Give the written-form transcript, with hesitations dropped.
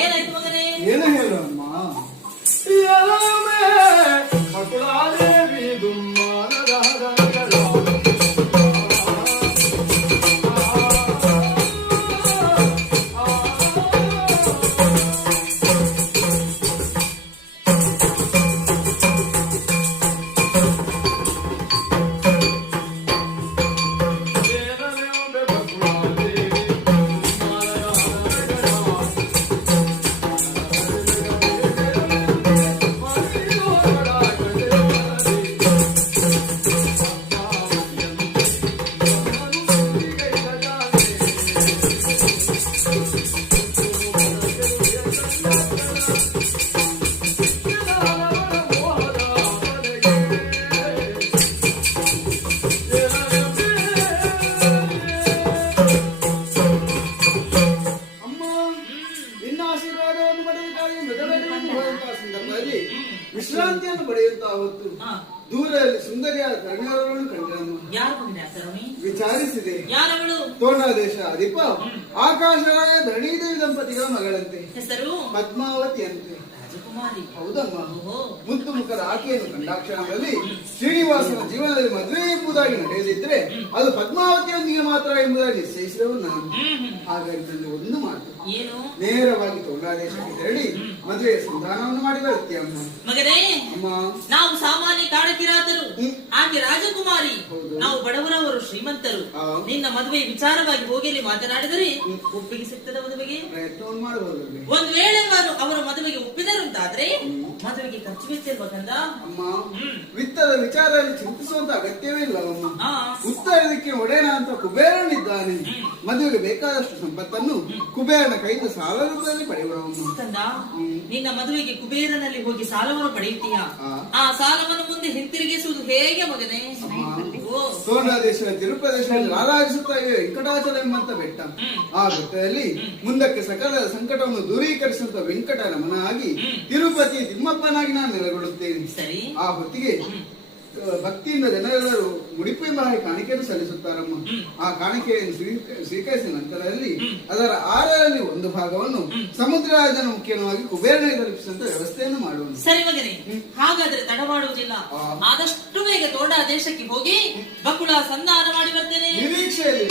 ಏನಾಯ್ತು ಮಗನೇ? ಏನು ಹೇಳು ಅಮ್ಮ? ಮಕ್ಕಳಾದೇವಿ ದುಮ್ಮಾನದ ವಿಶ್ರಾಂತಿಯನ್ನು ಪಡೆಯುತ್ತಾ ಹೊತ್ತು ದೂರದಲ್ಲಿ ಸುಂದರಿಯಾದ ಕನ್ಯೆಯರನ್ನು ಕಂಡರಮ್ಮ. ವಿಚಾರಿಸಿದೆ. ತೋಂಡಾದೇಶ ಅಧಿಪ ಆಕಾಶರಾಯ ಧರಣೀದೇವಿ ದಂಪತಿಗಳ ಮಗಳಂತೆ, ಹೆಸರು ಪದ್ಮಾವತಿ ಅಂತೆ. ರಾಜಕುಮಾರಿ. ಹೌದಮ್ಮ. ಮುದ್ದು ಮುಖದ ಆಕೆಯನ್ನು ಕಂಡಾಕ್ಷಣದಲ್ಲಿ ಶ್ರೀನಿವಾಸನ ಜೀವನದಲ್ಲಿ ಮದುವೆ ಎಂಬುದಾಗಿ ನಡೆಯದಿದ್ರೆ ಅದು ಪದ್ಮಾವತಿಯೊಂದಿಗೆ ಮಾತ್ರ ಎಂಬುದಾಗಿ ನಿಶ್ಚಯಿಸಿದವನು ನಾನು. ಹಾಗಾಗಿ ನನ್ನ ಒಂದು ಮಾತು, ನೇರವಾಗಿ ತೋಂಡಾದೇಶಕ್ಕೆ ತೆರಳಿ ಮದುವೆ ಸಂಧಾನವನ್ನು ಮಾಡಿ ಬರುತ್ತೀಯ ಅಮ್ಮ. ಮಗನೇ, ಅಮ್ಮ, ನಾವು ಸಾಮಾನ್ಯ ಕಾಡಕಿರಾತರು, ಆಕೆ ರಾಜಕುಮಾರಿ, ನಾವು ಬಡವರವರು ಶ್ರೀಮಂತರು. ನಿನ್ನ ಮದುವೆ ವಿಚಾರವಾಗಿ ಹೋಗಲಿ ಮಾತನಾಡಿದರೆ ಒಪ್ಪಿಗೆ ಸಿಗ್ತದೆ ಮದುವೆಗೆ? ಪ್ರಯತ್ನವನ್ನು ಮಾಡಬಹುದು. ಒಂದ್ ವೇಳೆ ಅವರು ಮದುವೆಗೆ ಒಪ್ಪಿದರಂತಾದ್ರೆ ಮದುವೆಗೆ ಖರ್ಚು ವೆಚ್ಚ ಇಲ್ವಾ ಕಂದ? ಅಮ್ಮ, ವಿತ್ತದ ವಿಚಾರದಲ್ಲಿ ಚಿಂತಿಸುವಂತ ಅಗತ್ಯವೇ ಇಲ್ಲ ಅಮ್ಮ. ಉತ್ತರದಕ್ಕೆ ಒಡೆಯನ ಅಂತ ಕುಬೇರನಿದ್ದಾನೆ. ಮದುವೆಗೆ ಬೇಕಾದಷ್ಟು ಸಂಪತ್ತನ್ನು ಕುಬೇರನ ಕೈಯಿಂದ ಸಾಲ ರೂಪದಲ್ಲಿ ಪಡೆಯುವವನು. ಕಂದ, ನಿನ್ನ ಮದುವೆಗೆ ಕುಬೇರನಲ್ಲಿ ಹೋಗಿ ಸಾಲವನ್ನು ಪಡೆಯುತ್ತೀಯಾ? ಆ ಸಾಲವನ್ನು ಮುಂದೆ ಹಿಂತಿರುಗಿಸುವುದು ಹೇಗೆ ಮಗನೇ? ತೋಂಡಾದೇಶದ ತಿರುಪದೇಶದಲ್ಲಿ ರಾರಾಜಿಸುತ್ತಾ ಇವೆ ವೆಂಕಟಾಚಲ ಎಂಬಂತ ಬೆಟ್ಟ. ಆ ಬೆಟ್ಟದಲ್ಲಿ ಮುಂದಕ್ಕೆ ಸಕಲ ಸಂಕಟವನ್ನು ದೂರೀಕರಿಸುವಂತ ವೆಂಕಟ ರಮಣ ಆಗಿ ತಿರುಪತಿ ತಿಮ್ಮಪ್ಪನಾಗಿ ನಾನು ನೆಲೆಗೊಳ್ಳುತ್ತೇನೆ. ಆ ಹೊತ್ತಿಗೆ ಭಕ್ತಿಯಿಂದ ಜನರೆಲ್ಲರೂ ಮುಡಿಪು ಎಂಬ ಕಾಣಿಕೆಯನ್ನು ಸಲ್ಲಿಸುತ್ತಾರಮ್ಮ. ಆ ಕಾಣಿಕೆಯನ್ನು ಸ್ವೀಕರಿಸಿದ ನಂತರದಲ್ಲಿ ಅದರ 6ರಲ್ಲಿ 1 ಭಾಗವನ್ನು ಸಮುದ್ರ ರಾಜನ ಮುಖ್ಯವಾಗಿ ಕುಬೇರನಿಗೆ ತಲುಪಿಸುವಂತ ವ್ಯವಸ್ಥೆಯನ್ನು ಮಾಡುವುದು. ಸರಿ ಮಗನೇ, ಹಾಗಾದ್ರೆ ತಡ ಮಾಡುವುದಿಲ್ಲ. ಆದಷ್ಟು ಬೇಗ ತೋಂಡಾ ದೇಶಕ್ಕೆ ಹೋಗಿ ಬಕುಳ ಸಂಧಾನ ಮಾಡಿ ಬರ್ತೇನೆ. ನಿರೀಕ್ಷೆಯಲ್ಲಿ